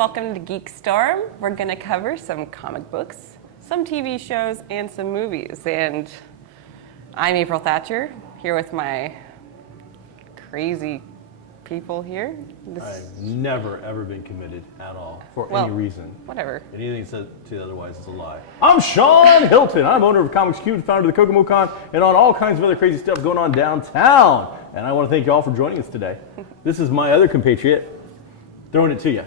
welcome to GeekStorm. We're going to cover some comic books, some TV shows, and some movies. And I'm April Thatcher, here with my crazy people here. I've never, ever been committed at all for any reason. Whatever. Anything said to otherwise is a lie. I'm Sean Hilton. I'm owner of Comics Cube, founder of the Kokomo Con, and on all kinds of other crazy stuff going on downtown. And I want to thank you all for joining us today. This is my other compatriot, throwing it to you.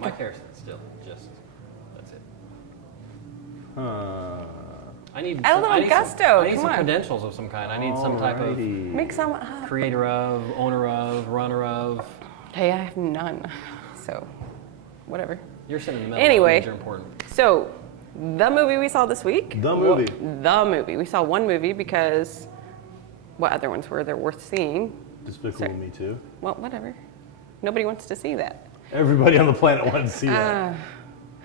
Mike Harrison, still, that's it. I need Add a little gusto. I need Come some on. credentials of some kind. I need some type of Make some. creator of, owner of, runner of. Hey, I have none. So, whatever. You're sitting in the middle. Anyway, You're important. So, the movie we saw this week. The movie. The movie. We saw one movie because what other ones were there worth seeing? Despicable Me Too. Well, whatever. Nobody wants to see that. Everybody on the planet wanted to see that.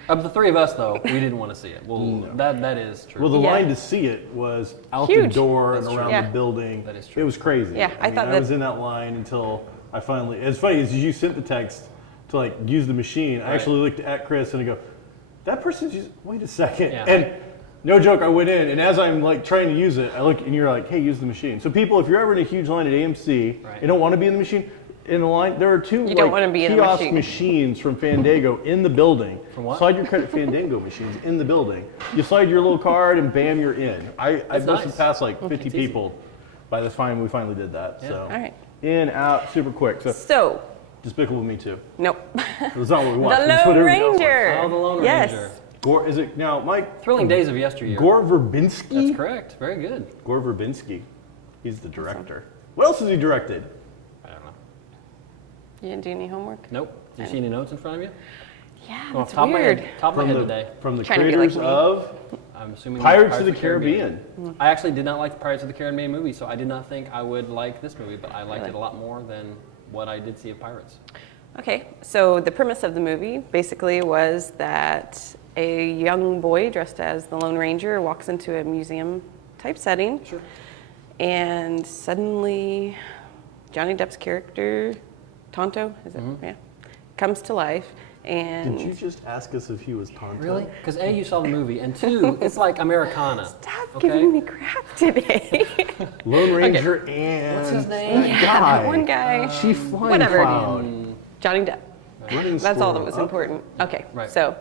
Of the three of us, though, we didn't want to see it. Well, No. that is true. Well, the Yeah. line to see it was out Huge. the door That's and true. around Yeah. the building. That is true. It was crazy. Yeah, I thought I that- was in that line until I finally. It's funny is you sent the text to like use the machine. I Right. actually looked at Chris and I go, "That person's using." Wait a second. Yeah. And no joke, I went in and as I'm like trying to use it, I look and you're like, "Hey, use the machine." So people, if you're ever in a huge line at AMC Right. and don't want to be in the machine. In the line, there are two You don't wanna be in the kiosk machine. machines from Fandango in the building. From what? Slide your credit Fandango machines in the building. You slide your little card and bam, you're in. I That's busted nice. past like 50 It's easy. people by the time we finally did that. Yeah. So All right. in, out, super quick. So So, Despicable Me Too. nope. That's not what we want. The That's what Lone everybody else wants. Ranger. Oh, the Lone yes. Ranger. Gore, is it now, Mike? Thrilling days of yesteryear. Gore Verbinski? That's correct. Very good. Gore Verbinski. He's the director. What else has he directed? I don't know. You didn't do any homework? Nope. Do you see any notes in front of you? Yeah, Well, that's top weird. Of my head today. From the Trying to be like creators me. of I'm assuming Pirates of the Caribbean. I actually did not like the Pirates of the Caribbean movie, so I did not think I would like this movie, but I liked Really? it a lot more than what I did see of Pirates. Okay, so the premise of the movie basically was that a young boy dressed as the Lone Ranger walks into a museum type setting. Sure. And suddenly Johnny Depp's character, Tonto, is it? Yeah. Comes to life and Did you just ask us if he was Tonto? Really? Because A, you saw the movie, and two, it's like Americana. stop okay? giving me crap today. Lone Ranger and What's his name? that Yeah, guy. that one guy. Chief Flying Whatever. Cloud. Johnny Depp. Running That's all that Squirrel. was Okay. important. Okay, Right. so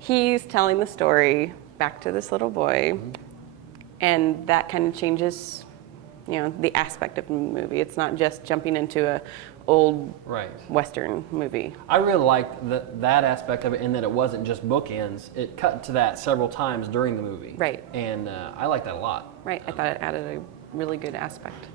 he's telling the story back to this little boy, and that kind of changes, the aspect of the movie. It's not just jumping into a old Right. Western movie. I really liked that aspect of it in that it wasn't just bookends. It cut to that several times during the movie. Right. And I liked that a lot. Right, I thought it added a really good aspect.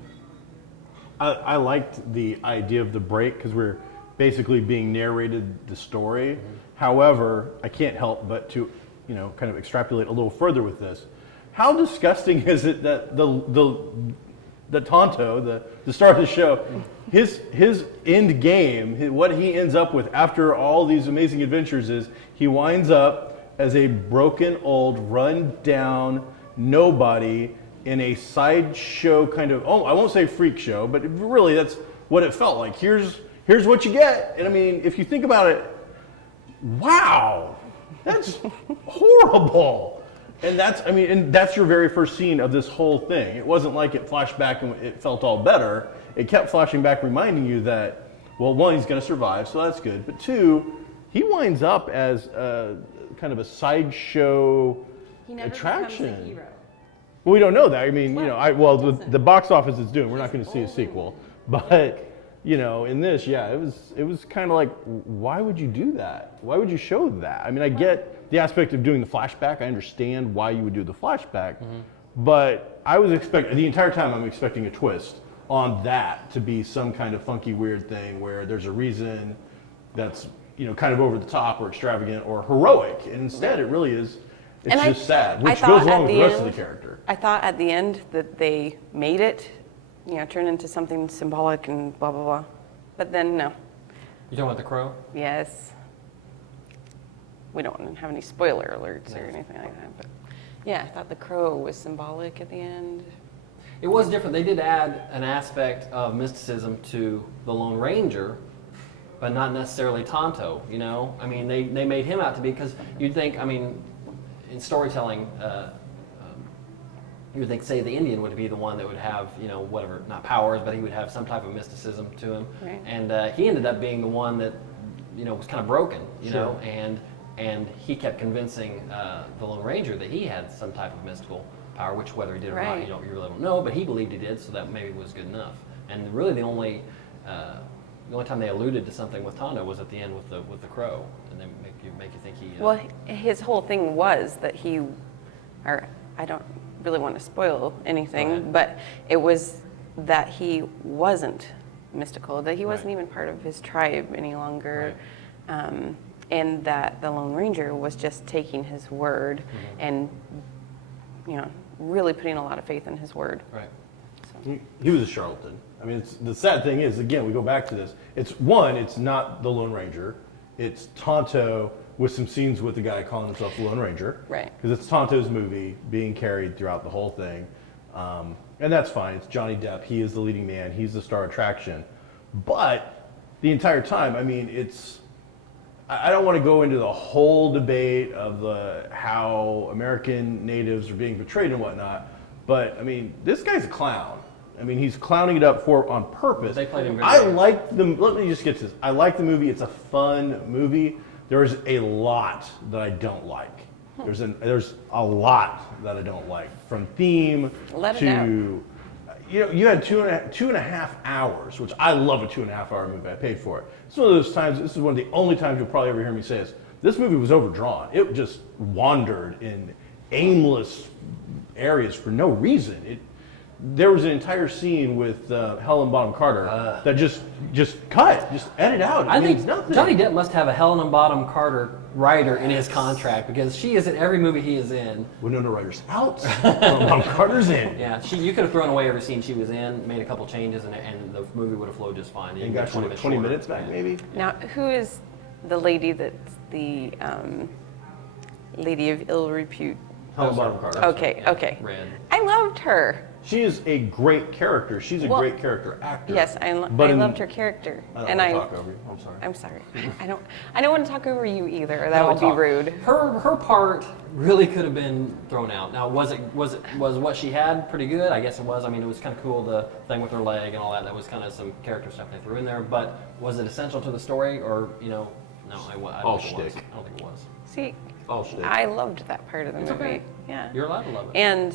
I liked the idea of the break because we're basically being narrated the story. However, I can't help but to, kind of extrapolate a little further with this. How disgusting is it that the Tonto, the star of the show, his end game, what he ends up with after all these amazing adventures is he winds up as a broken, old, run down nobody in a sideshow kind of, I won't say freak show, but really that's what it felt like. Here's what you get. And I mean, if you think about it, wow, that's horrible. And that's your very first scene of this whole thing. It wasn't like it flashed back and it felt all better. It kept flashing back, reminding you that, well, one, he's going to survive, so that's good. But two, he winds up as kind of a sideshow attraction. Well, we don't know that. I mean, the box office is doing. We're not going to see a sequel, but in this, yeah, it was kind of like, why would you do that? Why would you show that? I mean, I get the aspect of doing the flashback. I understand why you would do the flashback, but I was expecting the entire time. I'm expecting a twist on that to be some kind of funky, weird thing where there's a reason that's kind of over the top or extravagant or heroic, and instead it really is. It's just sad, which goes along with the rest of the character. I thought at the end that they made it, turn into something symbolic and blah, blah, blah. But then, no. You talking about the Crow? Yes. We don't want to have any spoiler alerts or anything like that. But yeah, I thought the crow was symbolic at the end. It was different. They did add an aspect of mysticism to the Lone Ranger, but not necessarily Tonto. You know, I mean, they made him out to be, because you'd think, I mean, in storytelling, you would think, say, the Indian would be the one that would have, you know, whatever, not powers, but he would have some type of mysticism to him. Right. And he ended up being the one that, you know, was kind of broken, you Sure. know, and he kept convincing the Lone Ranger that he had some type of mystical power, which whether he did or not, Right. you really don't know, but he believed he did, so that maybe was good enough. And really the only time they alluded to something with Tonto was at the end with the crow, and they make you think he. Well, his whole thing was that or I don't really want to spoil anything, but it was that he wasn't mystical, that he wasn't even part of his tribe any longer, and that the Lone Ranger was just taking his word and, you know, really putting a lot of faith in his word. Right. So. He was a charlatan. I mean, the sad thing is, again, we go back to this. It's not the Lone Ranger. It's Tonto with some scenes with the guy calling himself the Lone Ranger. Right. Because it's Tonto's movie being carried throughout the whole thing. And that's fine. It's Johnny Depp. He is the leading man. He's the star attraction. But the entire time, I mean, I don't want to go into the whole debate of how American natives are being portrayed and whatnot, but I mean, this guy's a clown. I mean, he's clowning it up on purpose. They played him very I well. like let me just get to this. I like the movie. It's a fun movie. There's a lot that I don't like. There's a lot that I don't like, from theme Let it to out. you know, you had two and a half hours, which I love a 2.5 hour movie. I paid for it. It's one of those times, this is one of the only times you'll probably ever hear me say this. This movie was overdrawn. It just wandered in aimless areas for no reason. There was an entire scene with Helen Bonham Carter that just cut, just edit out. I think nothing. Johnny Depp must have a Helena Bonham Carter writer in his contract, because she is in every movie he is in. Winona Ryder's out. Helen Bonham Carter's in. Yeah, you could have thrown away every scene she was in, made a couple changes, and the movie would have flowed just fine. And got 20 minutes back, maybe. Now, who is the lady that's the lady of ill repute? Helen Bonham Carter. Okay, okay. Red. I loved her. She is a great character. She's a great character actor. Yes, I But loved her character. I don't want to talk over you. I'm sorry. I'm sorry. I don't want to talk over you either. That would be rude. Her part really could have been thrown out. Now, was what she had pretty good? I guess it was. I mean, it was kind of cool, the thing with her leg and all that. That was kind of some character stuff they threw in there. But was it essential to the story, or no? I don't think it was. I don't think it was. See, All shtick. I loved that part of the movie. okay. Yeah. You're allowed to love it. And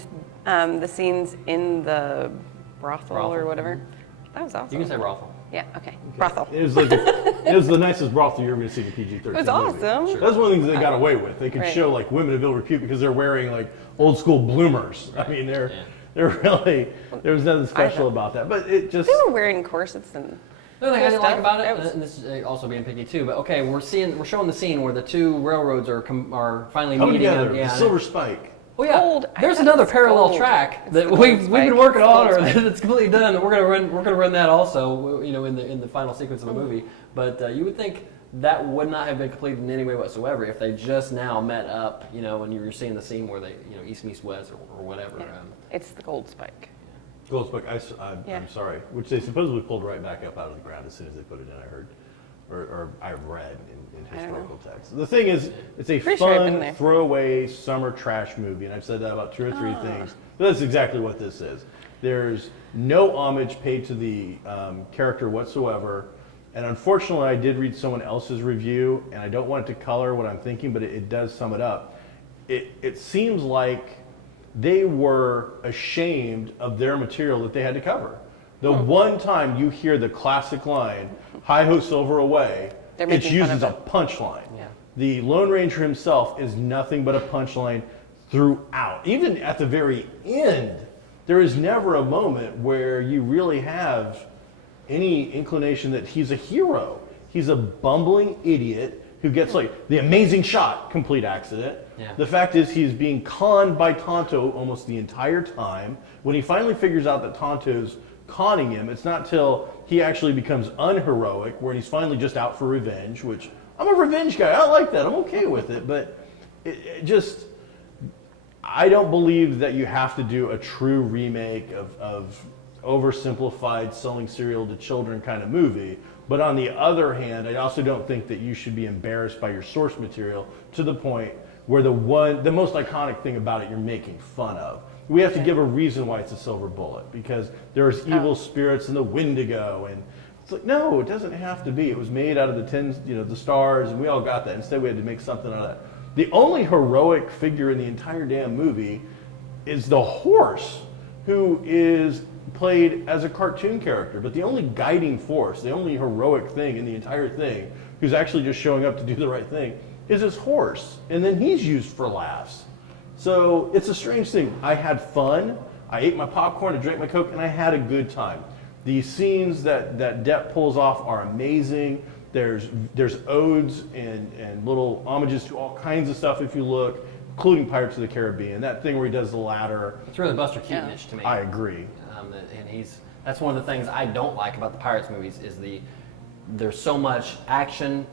the scenes in the brothel or whatever. That was awesome. You can say brothel. Yeah, okay. Brothel. It was like it was the nicest brothel you're ever going to see in a PG-13 It was movie. awesome. Sure. That's one of the things they got away with. They could Right. show like women of ill repute because they're wearing like old school bloomers. I mean, they're really, there was nothing special about that. But it just, They were wearing corsets and The other thing I didn't stuff. like about it, It was- and this is also being picky too, but okay, we're showing the scene where the two railroads are finally come meeting. together, Yeah, the Silver Spike. well, yeah. Gold. I There's thought another it's parallel gold. track It's that the gold we've been spike. working It's on, gold or spike. that's completely done. And we're gonna run that also, you know, in the final sequence of the movie. But you would think that would not have been completed in any way whatsoever if they just now met up, you know, and you were seeing the scene where they, you know, east meets west or whatever. Yeah. It's the gold spike. Gold Spike, Yeah. I'm sorry, which they supposedly pulled right back up out of the ground as soon as they put it in, I heard. Or I've read in I don't know. historical texts. The thing is, it's a Pretty sure I've been fun, there. throwaway summer trash movie, and I've said that about 2 or 3 things. But that's exactly what this is. There's no homage paid to the character whatsoever. And unfortunately, I did read someone else's review, and I don't want it to color what I'm thinking, but it does sum it up. It seems like they were ashamed of their material that they had to cover. The one time you hear the classic line, "Hi-ho, silver away," They're it's making used fun as of a punchline. Yeah. The Lone Ranger himself is nothing but a punchline throughout. Even at the very end, there is never a moment where you really have any inclination that he's a hero. He's a bumbling idiot who gets like the amazing shot, complete accident. Yeah. The fact is he's being conned by Tonto almost the entire time. When he finally figures out that Tonto's conning him, it's not till he actually becomes unheroic, where he's finally just out for revenge, which I'm a revenge guy. I like that. I'm okay with it. But it just, I don't believe that you have to do a true remake of oversimplified selling cereal to children kind of movie. But on the other hand, I also don't think that you should be embarrassed by your source material to the point where the most iconic thing about it you're making fun of. We have to give a reason why it's a silver bullet, because there's evil spirits in the Wendigo, and it's like, no, it doesn't have to be. It was made out of the stars, and we all got that. Instead, we had to make something out of that. The only heroic figure in the entire damn movie is the horse, who is played as a cartoon character. But the only guiding force, the only heroic thing in the entire thing, who's actually just showing up to do the right thing, is his horse. And then he's used for laughs. So it's a strange thing. I had fun. I ate my popcorn, I drank my Coke, and I had a good time. The scenes that Depp pulls off are amazing. There's odes and little homages to all kinds of stuff if you look, including Pirates of the Caribbean. That thing where he does the ladder. It's really Buster Keaton-ish to me. I agree. And that's one of the things I don't like about the Pirates movies is there's so much action,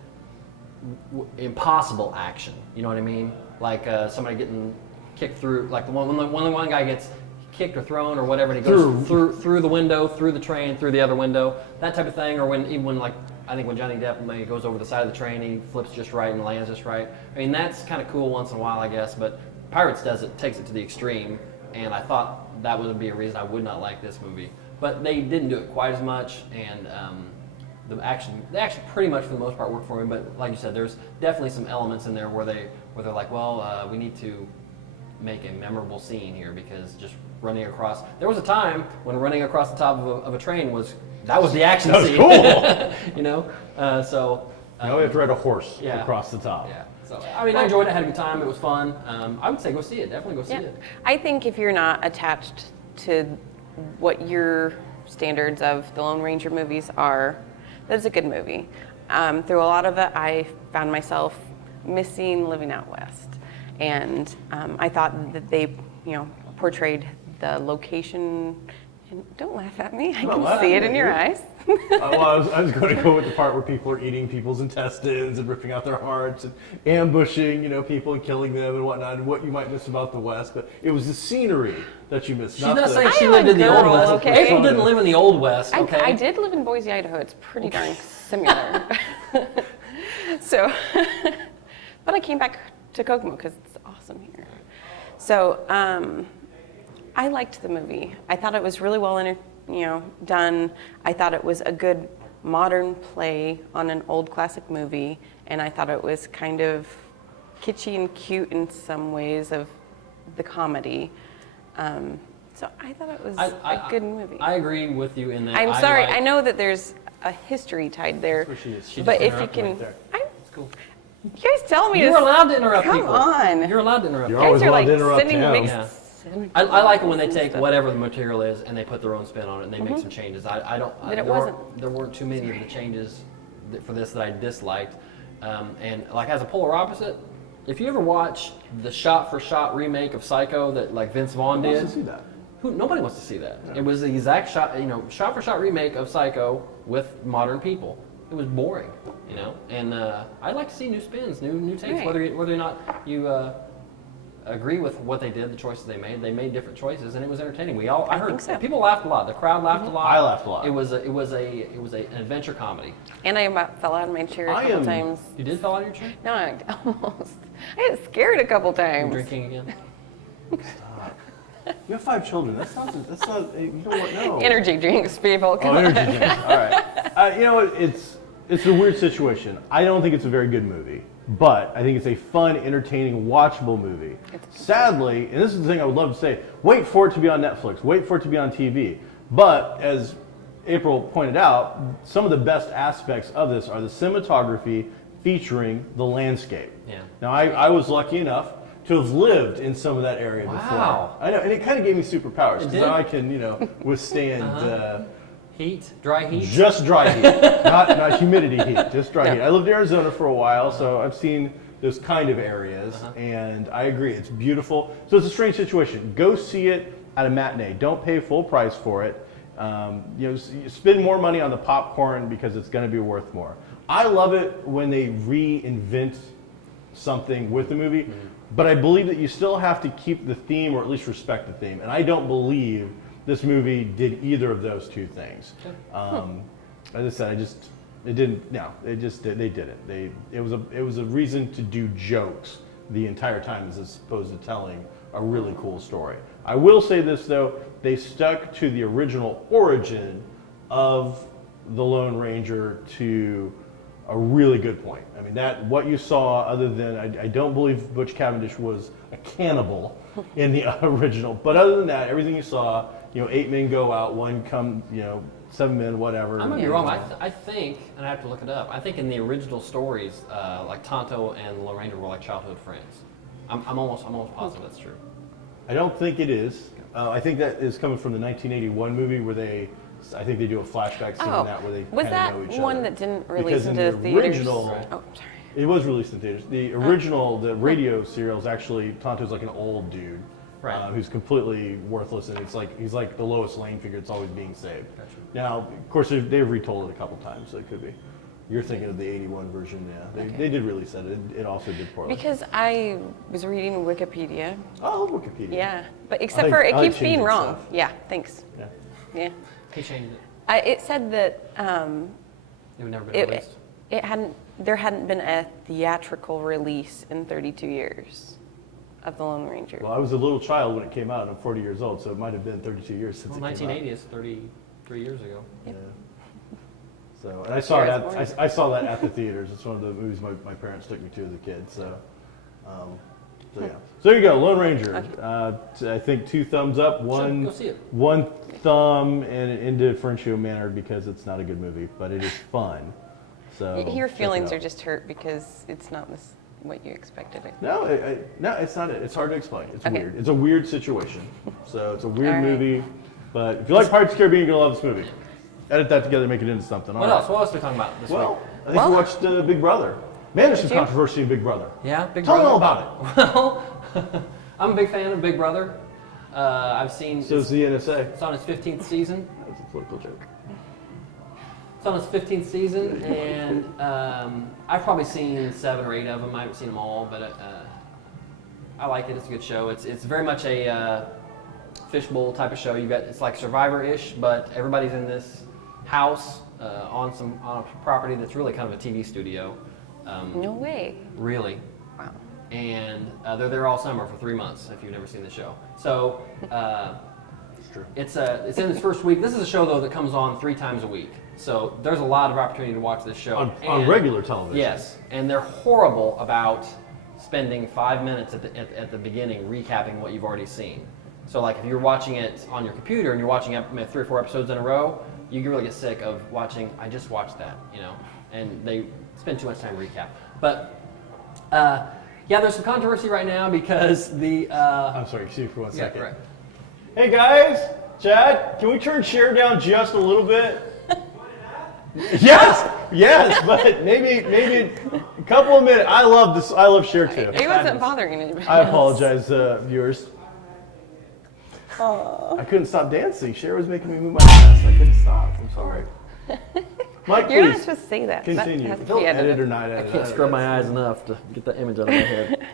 impossible action. You know what I mean? Like somebody getting kicked through, like when the one guy gets kicked or thrown or whatever, and he goes through the window, through the train, through the other window, that type of thing. Or when like I think when Johnny Depp maybe goes over the side of the train, he flips just right and lands just right. I mean, that's kind of cool once in a while, I guess. But Pirates takes it to the extreme, and I thought that would be a reason I would not like this movie. But they didn't do it quite as much, and the action pretty much for the most part worked for me. But like you said, there's definitely some elements in there where they're like, well, we need to make a memorable scene here, because just running across. There was a time when running across the top of a train was the action scene. Cool. You know, so. Now we have to ride a horse Yeah. across the top. Yeah. So I mean, I enjoyed it. Had a good time. It was fun. I would say go see it. Definitely go see it. I think if you're not attached to what your standards of the Lone Ranger movies are, that's a good movie. Through a lot of it, I found myself missing Living Out West, and I thought that they, portrayed the location. And don't laugh at me. I can see it in your eyes. Well, I was going to go with the part where people are eating people's intestines and ripping out their hearts and ambushing, people and killing them and whatnot, and what you might miss about the West. But it was the scenery that you missed. She's not saying I she am lived a in the Old girl, West. okay? April didn't live in the Old West, okay? I did live in Boise, Idaho. It's pretty darn similar. So, but I came back to Kokomo because it's awesome here. So, I liked the movie. I thought it was really well done. I thought it was a good modern play on an old classic movie, and I thought it was kind of kitschy and cute in some ways of the comedy. So I thought it was a good movie. I agree with you in that. I'm sorry. I know that there's a history tied there, That's where she is. She but just if you can, interrupted right there. It's cool. you guys tell me. You're allowed to interrupt Come people. on. You're allowed to interrupt You're people. always Guys are allowed like to interrupt sending him. mixed. Yeah. I like it when they take whatever the material is and they put their own spin on it and they make some changes. There weren't too many of the changes for this that I disliked. And like as a polar opposite, if you ever watch the shot-for-shot remake of Psycho that like Vince Vaughn Who did, wants to see that? nobody wants to see that. Yeah. It was the exact shot-for-shot remake of Psycho with modern people. It was boring, And I'd like to see new spins, new takes, Right. whether or not you. Agree with what they did, the choices they made. They made different choices, and it was entertaining. I heard think so. people laughed a lot. The crowd laughed a lot. I laughed a lot. It was an adventure comedy. And I about fell out of my chair a couple times. You did fall out of your chair? No, I almost. I got scared a couple You times. drinking again? You have 5 children. That's not. You don't want no. Energy drinks, people. Come Oh, on. energy drinks. All right. It's a weird situation. I don't think it's a very good movie, but I think it's a fun, entertaining, watchable movie. Sadly, and this is the thing I would love to say, wait for it to be on Netflix, wait for it to be on TV. But as April pointed out, some of the best aspects of this are the cinematography featuring the landscape. Yeah. Now, I was lucky enough to have lived in some of that area before. Wow. I know, and it kind of gave me superpowers because did? now I can, withstand. Heat? Dry heat? Just dry heat, not humidity heat, just dry heat. I lived in Arizona for a while, so I've seen those kind of areas, and I agree, it's beautiful. So it's a strange situation. Go see it at a matinee. Don't pay full price for it. You spend more money on the popcorn because it's going to be worth more. I love it when they reinvent something with the movie, but I believe that you still have to keep the theme, or at least respect the theme, and I don't believe this movie did either of those two things. As I said, It didn't. No, they just did. They didn't. It was a reason to do jokes the entire time as opposed to telling a really cool story. I will say this though, they stuck to the original origin of the Lone Ranger to a really good point. I mean, that what you saw, other than I don't believe Butch Cavendish was a cannibal in the original, but other than that, everything you saw, 8 men go out, one come, 7 men, whatever. I might be wrong. I think, and I have to look it up. I think in the original stories, like Tonto and the Lone Ranger were like childhood friends. I'm almost positive that's true. I don't think it is. I think that is coming from the 1981 movie where I think they do a flashback scene in that where they was kind of know each other. that one that didn't release Because in into the theaters? original, Oh, sorry. it was released in theaters. The original, the radio serial is actually Tonto's like an old dude, Right. who's completely worthless, and he's like the Lois Lane figure. It's always being saved. Gotcha. Now, of course, they've retold it a couple times, so it could be. You're thinking of the 81 version, yeah. They did release that. It also did poorly. Because I was reading Wikipedia. Oh, Wikipedia. Yeah, but I except for it like keeps being changing wrong. stuff. Yeah, thanks. Yeah. Yeah. He changed it. It said that It would never been released. there hadn't been a theatrical release in 32 years of The Lone Ranger. Well, I was a little child when it came out, and I'm 40 years old, so it might have been 32 years since Well, it came 1980 is 33 years ago. out. Yeah. So, and I saw Year I was that. I saw that at the theaters. It's one of the movies my parents took me to as a kid. So, yeah. So there you go, Lone Ranger. I think 2 thumbs up, Go see it. 1 thumb in an indifferential manner because it's not a good movie, but it is fun. So Your check it feelings out. are just hurt because it's not what you expected. No, no, it's not it. It's hard to explain. It's Okay. weird. It's a weird situation. So it's a weird All right. movie. But if you like Pirates of the Caribbean, you're going to love this movie. Edit that together, make it into something. What All else? right. What else are we talking about this Well, week? I think we watched Big Brother. Man, there's some Did you? controversy in Big Brother. Yeah, Big Tell Brother. them all about it. Well, I'm a big fan of Big Brother. I've seen. So is the NSA. It's on its 15th season. That's a political joke. It's on its 15th season, and I've probably seen 7 or 8 of them. I haven't seen them all, but I like it. It's a good show. It's very much a fishbowl type of show. It's like Survivor-ish, but everybody's in this house on a property that's really kind of a TV studio. No way. Really. Wow. And they're there all summer for 3 months. If you've never seen the show, so It's true. it's in its first week. This is a show though that comes on 3 times a week. So there's a lot of opportunity to watch this show On regular television. Yes, and they're horrible about spending 5 minutes at the beginning recapping what you've already seen. So like if you're watching it on your computer and you're watching 3 or 4 episodes in a row, you can really get sick of watching. I just watched that, and they spend too much time recap. But yeah, there's some controversy right now because the I'm sorry, excuse me for 1 second. right. Hey guys, Chad, can we turn share down just a little bit? Yes, but maybe a couple of minutes. I love this. I love share too. It wasn't bothering anybody. I else. apologize, viewers. I couldn't stop dancing. Cher was making me move my ass. I couldn't stop. I'm sorry. Mike, You're not please supposed to say that. continue. That has to Don't be edit edited. or not edit. I can't scrub my eyes enough to get the image out of my head.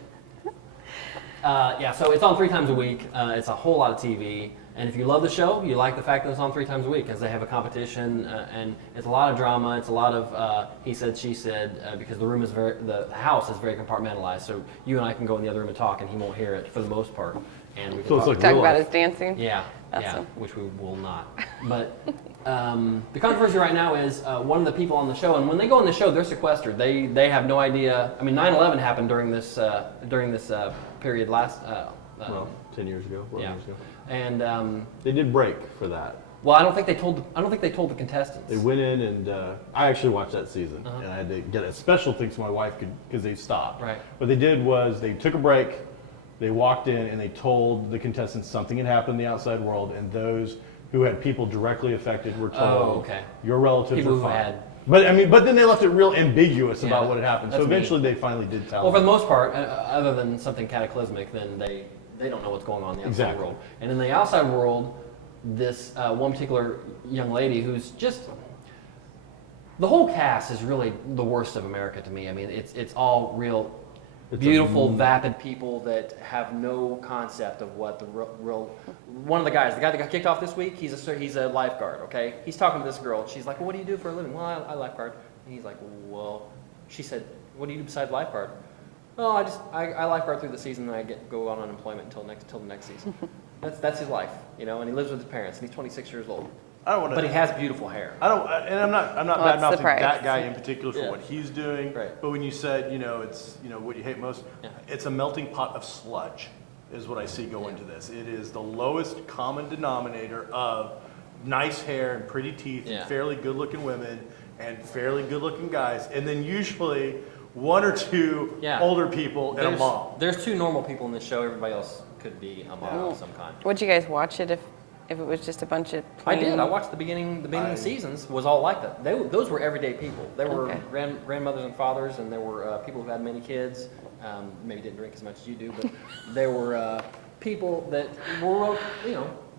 Yeah, so it's on 3 times a week. It's a whole lot of TV. And if you love the show, you like the fact that it's on 3 times a week because they have a competition and it's a lot of drama. It's a lot of he said, she said, because the house is very compartmentalized. So you and I can go in the other room and talk, and he won't hear it for the most part. And we can So it's talk. like Talk real about life. his dancing. Yeah, Awesome. which we will not. But the controversy right now is one of the people on the show, and when they go on the show, they're sequestered. They have no idea. I mean, 9/11 happened during this period last. Well, 10 years ago, 11 yeah, years ago. and They did break for that. well, I don't think they told the contestants. They went in and I actually watched that season, Uh-huh. and I had to get a special thing so my wife could, because they stopped. Right. What they did was they took a break, they walked in, and they told the contestants something had happened in the outside world, and those who had people directly affected were told, Oh, okay. your relatives People are who fine. had- But then they left it real ambiguous Yeah, about what had happened. So that's me. eventually they finally did tell. Well, for the them. most part, other than something cataclysmic, then they don't know what's going on in the outside Exactly. world. And in the outside world, this one particular young lady who's just the whole cast is really the worst of America to me. I mean, it's all real beautiful, vapid people that have no concept of what the real. One of the guy that got kicked off this week, he's a lifeguard. Okay, he's talking to this girl. She's like, well, "What do you do for a living?" "Well, I lifeguard." And he's like, well, she said, what do you do besides lifeguard? Oh, I lifeguard through the season, and I go on unemployment until the next season. That's his life, you know. And he lives with his parents, and he's 26 years old. I don't want to. But he has beautiful hair. I don't, and I'm not Well, bad that's mouthing the price. that guy in particular for Yeah. what he's doing. Right. But when you said, it's, what you hate most, Yeah. it's a melting pot of sludge, is what I see go into this. It is the lowest common denominator of nice hair and pretty teeth Yeah. and fairly good-looking women and fairly good-looking guys, and then usually one or two Yeah. older people and a mom. There's 2 normal people in this show. Everybody else could be a mom of some kind. Would you guys watch it if it was just a bunch of I plain... did. I watched the beginning seasons was all like that. Those were everyday people. There were Okay. grandmothers and fathers, and there were people who had many kids. Maybe didn't drink as much as you do, but there were people that were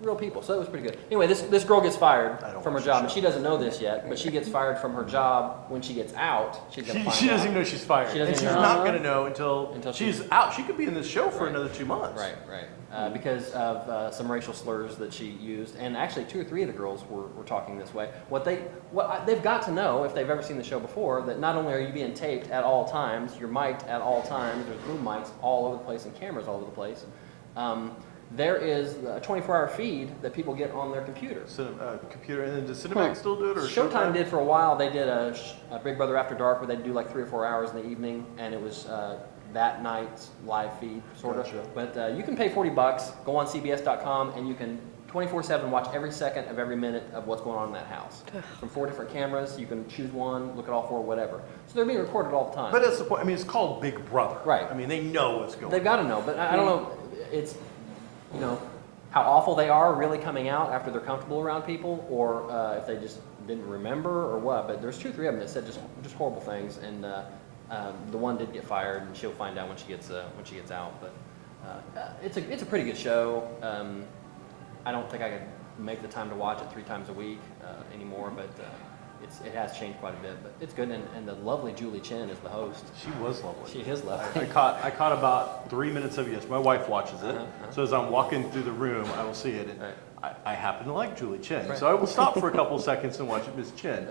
real people. So it was pretty good. Anyway, this girl gets fired I don't from her watch the job, and show. she doesn't know this yet, but she gets fired from her job when she gets out. She's gonna find She doesn't out. even know she's fired. She doesn't and she's even know. not going to know until she's- she's out. She could be in this show for Right. another 2 months. Right. Because of some racial slurs that she used, and actually 2 or 3 of the girls were talking this way. They've got to know, if they've ever seen the show before, that not only are you being taped at all times, you're mic'd at all times. There's boom mics all over the place and cameras all over the place. There is a 24-hour feed that people get on their computers. Computer, and then does Cinemax still do it, or Showtime did for a while. They did a Big Brother After Dark where they'd do like 3 or 4 hours in the evening, and it was that night's live feed, sort of. Gotcha. But you can pay $40, go on CBS.com, and you can 24/7 watch every second of every minute of what's going on in that house. From 4 different cameras, you can choose one, look at all 4, whatever. So they're being recorded all the time. But that's the point. I mean, it's called Big Brother. Right. I mean, they know what's going on. They've got to know, but I don't know. It's how awful they are really coming out after they're comfortable around people, or if they just didn't remember or what. But there's 2 or 3 of them that said just horrible things, and the one did get fired, and she'll find out when she gets out. But it's a pretty good show. I don't think I could make the time to watch it 3 times a week anymore, but it has changed quite a bit. But it's good, and the lovely Julie Chen is the host. She was lovely. She is lovely. I caught about 3 minutes of it. Yes, my wife watches it. So as I'm walking through the room, I will see it. And Right. I happen to like Julie Chen, Right. so I will stop for a couple of seconds and watch Miss Chen.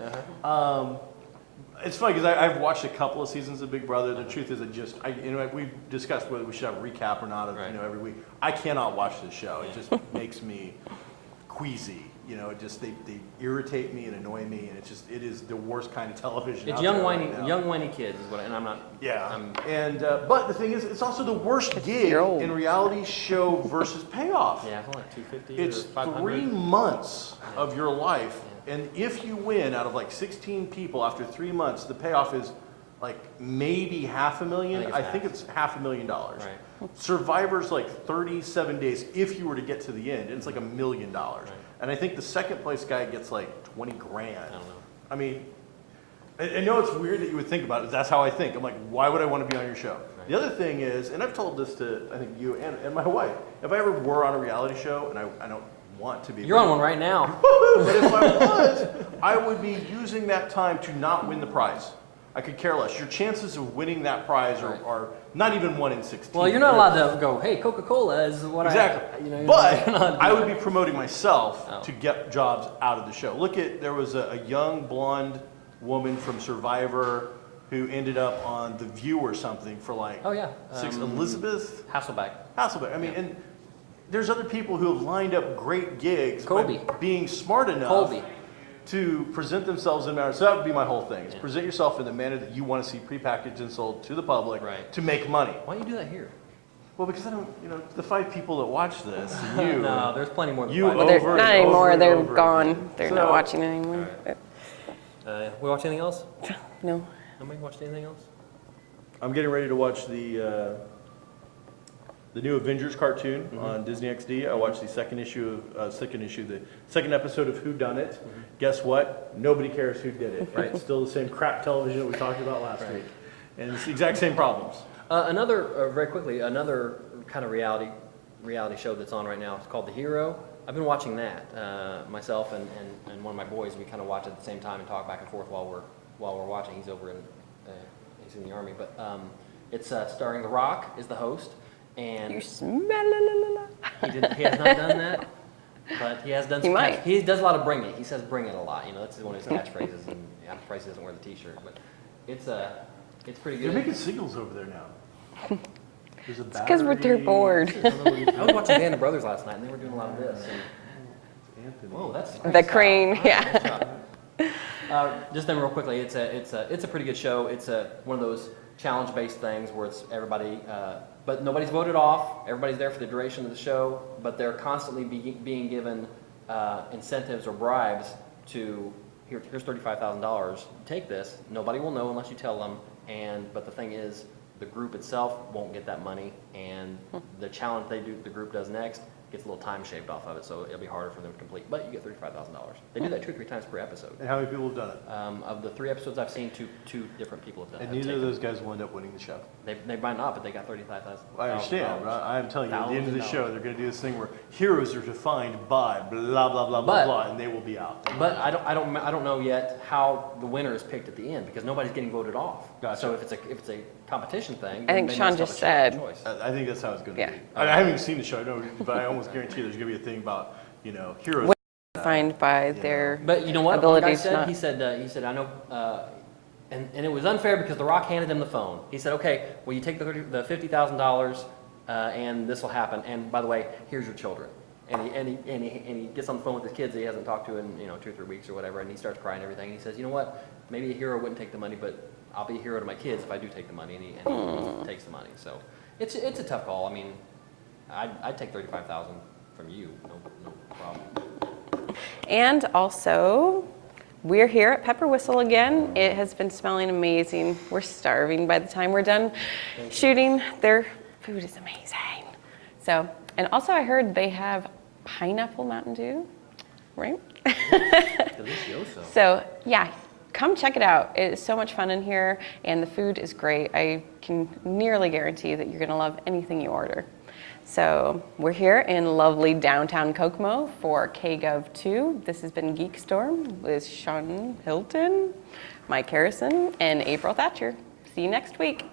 It's funny because I've watched a couple of seasons of Big Brother. The truth is, we've discussed whether we should have a recap or not of Right. every week. I cannot watch this show. It just makes me queasy. It just they irritate me and annoy me, and it is the worst kind of television. It's out young there whiny right now. young whiny kids is what, and I'm not. Yeah, I'm, but the thing is, it's also the worst gig you're old. in reality show versus payoff. yeah, it's only like 250 It's or 500. 3 months of your life, and if you win out of like 16 people after 3 months, the payoff is like maybe $500,000. I think it's $500,000. Right. Survivor's like 37 days if you were to get to the end, and it's like $1 million. Right. And I think the second place guy gets like 20 grand. I don't know. I mean, I know it's weird that you would think about it. That's how I think. I'm like, why would I want to be on your show? Right. The other thing is, and I've told this to, I think, you and my wife, if I ever were on a reality show, and I don't want to be. You're on one right now. But if I was, I would be using that time to not win the prize. I could care less. Your chances of winning that prize Right. are not even 1 in 16. Well, you're not allowed to go, hey, Coca-Cola is what Exactly. you're But not allowed to do I would that. be promoting myself Oh. to get jobs out of the show. There was a young blonde woman from Survivor who ended up on The View or something for like Oh, yeah. Elizabeth Hasselbeck. Hasselbeck. I mean, and there's other people who have lined up great gigs Colby. by being smart enough Colby. to present themselves in a manner. So that would be my whole thing, is present yourself in the manner that you want to see prepackaged and sold to the public Right. to make money. Why don't you do that here? Well, because I don't, the 5 people that watch this, and you. No, there's plenty more than You five. Well, they're over not and over anymore. and They're over gone. again. They're So- not watching anymore. We watch anything else? No. Nobody watched anything else? I'm getting ready to watch the new Avengers cartoon Mm-hmm. on Disney XD. I watched the second episode of Who Done It. Mm-hmm. Guess what? Nobody cares who did it. Right? It's still the same crap television that we talked about last week, and it's the exact same problems. Very quickly, another kind of reality show that's on right now. It's called The Hero. I've been watching that myself and one of my boys. We kind of watch at the same time and talk back and forth while we're watching. He's over he's in the Army, but it's starring The Rock is the host, and You smell. he has not done that. But he has done He some might. he does a lot of bring it. He says bring it a lot. You know, that's one of his catchphrases. And I'm surprised he doesn't wear the T-shirt, but it's pretty They're good. making signals over there now. There's a Because they're battery. bored. I was watching Band of Brothers last night, and they were doing a lot of this. And, Anthony. whoa, that's The great crane, stuff. yeah. Nice job. Just then, real quickly, it's a pretty good show. It's one of those challenge-based things where it's everybody, but nobody's voted off. Everybody's there for the duration of the show, but they're constantly being given incentives or bribes to here's $35,000. Take this. Nobody will know unless you tell them. But the thing is, the group itself won't get that money, and the challenge the group does next gets a little time shaved off of it, so it'll be harder for them to complete. But you get $35,000. They do that 2 or 3 times per episode. And how many people have done it? Of the 3 episodes I've seen, two different people have done it. And neither of those guys will end up winning the show. They might not, but they got $35,000. I understand, but I'm telling you, at the end of the show, they're going to do this thing where heroes are defined by blah blah blah But- blah, and they will be out. But I don't know yet how the winner is picked at the end because nobody's getting voted off. Gotcha. So if it's a competition thing, I think then they Sean must have just a chance said- choice. I think that's how it's going to Yeah. be. I haven't even seen the show, no, but I almost guarantee there's going to be a thing about heroes. Defined by their But you know what? One guy abilities. said Not. he said I know, and it was unfair because The Rock handed him the phone. He said, okay, well you take the $50,000 and this will happen. And by the way, here's your children. And he gets on the phone with his kids that he hasn't talked to in 2 or 3 weeks or whatever, and he starts crying and everything. And he says, you know what? Maybe a hero wouldn't take the money, but I'll be a hero to my kids if I do take the money. And he takes the money. So it's a tough call. I mean, I'd take $35,000 from you, no problem. And also, we're here at Pepper Whistle again. It has been smelling amazing. We're starving by the time we're done shooting. Their food is amazing. So, and also I heard they have pineapple Mountain Dew, right? Delicioso. So yeah, come check it out. It is so much fun in here and the food is great. I can nearly guarantee that you're gonna love anything you order. So we're here in lovely downtown Kokomo for KGov 2. This has been Geek Storm with Sean Hilton, Mike Harrison, and April Thatcher. See you next week.